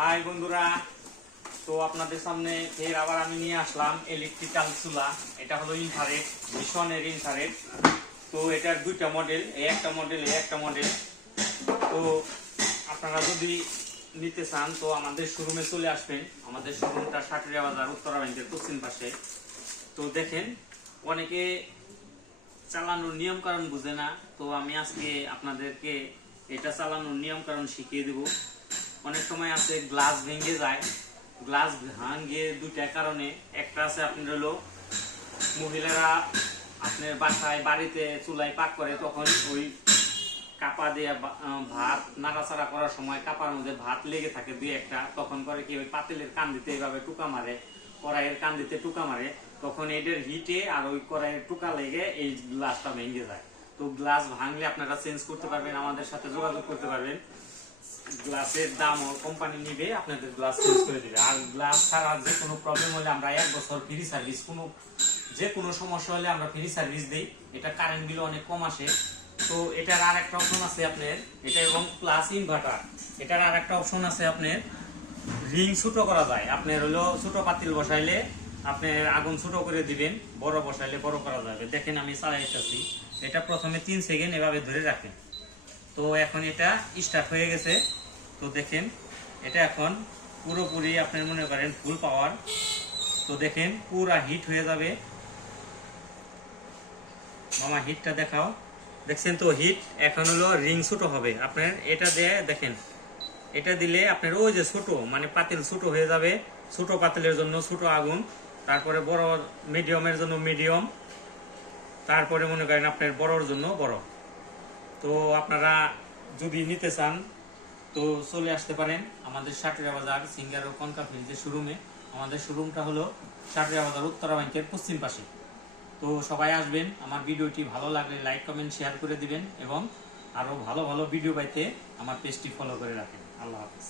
High বন্ধুরা, তো আপনাদের সামনে ফের আবার আমি নিয়ে আসলাম ইলেকট্রিক্যাল চুলা। এটা হলো ইনফ্রারেড, ভিশনের ইনফ্রারেড। তো এটার দুইটা মডেল, এই একটা মডেল, এই একটা মডেল। তো আপনারা যদি নিতে চান তো আমাদের শোরুমে চলে আসবেন। আমাদের শোরুমটা সাটুরিয়া বাজার, উত্তরা ব্যাংকের পশ্চিম পাশে। তো দেখেন, অনেকে চালানোর নিয়ম কারণ বুঝে না, তো আমি আজকে আপনাদেরকে এটা চালানোর নিয়ম কারণ শিখিয়ে দেব। অনেক সময় আছে গ্লাস ভেঙে যায়। গ্লাস ভাঙে দুইটা কারণে। একটা আছে আপনার হলো মহিলারা আপনার বাসায় বাড়িতে চুলায় পাক করে, তখন ওই কাপা দিয়ে ভাত নাড়াচাড়া করার সময় কাপার মধ্যে ভাত লেগে থাকে দুই একটা, তখন করে কি ওই পাতিলের কান দিতে এইভাবে টুকা মারে, কড়াইয়ের কান দিতে টুকা মারে, তখন এটার হিটে আর ওই কড়াইয়ের টুকা লেগে এই গ্লাসটা ভেঙে যায়। তো গ্লাস ভাঙলে আপনারা চেঞ্জ করতে পারবেন, আমাদের সাথে যোগাযোগ করতে পারবেন। গ্লাসের দাম কোম্পানি নিবে, আপনাদের গ্লাস চেঞ্জ করে দিবে। আর গ্লাস ছাড়া যে কোনো প্রবলেম হলে আমরা 1 বছর ফ্রি সার্ভিস, যে কোনো সমস্যা হলে আমরা ফ্রি সার্ভিস দিই। এটা কারেন্ট বিল অনেক কম আসে। তো এটার আর একটা অপশন আছে আপনার, এটা এবং প্লাস ইনভার্টার। এটার আর একটা অপশন আছে আপনার, রিং ছোট করা যায়। আপনার হলো ছোট পাতিল বসাইলে আপনার আগুন ছোট করে দিবেন, বড় বসাইলে বড় করা যাবে। দেখেন আমি চালাইতেছি, এটা প্রথমে 3 সেকেন্ড এভাবে ধরে রাখেন। তো এখন এটা স্টার্ট হয়ে গেছে। তো দেখেন এটা এখন পুরোপুরি আপনার মনে করেন ফুল পাওয়ার। তো দেখেন পুরা হিট হয়ে যাবে। মামা হিটটা দেখাও, দেখছেন তো হিট। এখন হলো রিং ছোট হবে আপনার, এটা দিয়ে দেখেন, এটা দিলে আপনার ওই যে ছোট মানে পাতিল ছোট হয়ে যাবে। ছোট পাতিলের জন্য ছোট আগুন, তারপরে বড় মিডিয়ামের জন্য মিডিয়াম, তারপরে মনে করেন আপনার বড়র জন্য বড়। তো আপনারা যদি নিতে চান তো চলে আসতে পারেন আমাদের সাটুরিয়া বাজার সিঙ্গার ও কনকাফিল যে শোরুমে। আমাদের শোরুমটা হলো সাটুরিয়া বাজার, উত্তরা ব্যাংকের পশ্চিম পাশে। তো সবাই আসবেন। আমার ভিডিওটি ভালো লাগলে লাইক কমেন্ট শেয়ার করে দিবেন এবং আরও ভালো ভালো ভিডিও পাইতে আমার পেজটি ফলো করে রাখেন। আল্লাহ হাফিজ।